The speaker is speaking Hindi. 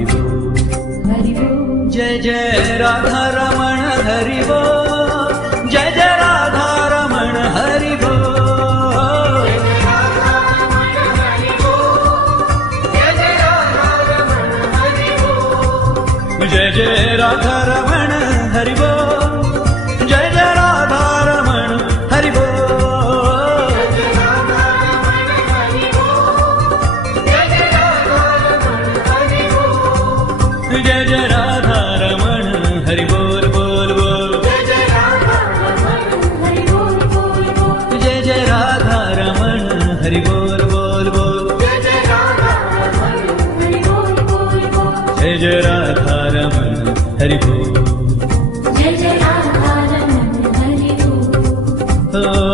हरि बोल हरि बोल। जय जय राधा रमण हरि बोल जय जय राधा रमण हरि बोल जय जय राधा रमण हरि बोल जय जय राधा रमण हरि बोल जय जय राधा रमण हरि बोल बोल बोल जय जय राधा रमण हरि बोल बोल बोल। जय जय राधा रमण हरि बोल बोल बोल जय जय राधा रमण हरि बोल बोल बोल। जय जय राधा रमण हरि बोल जय जय राधा रमण हरि बोल। ओ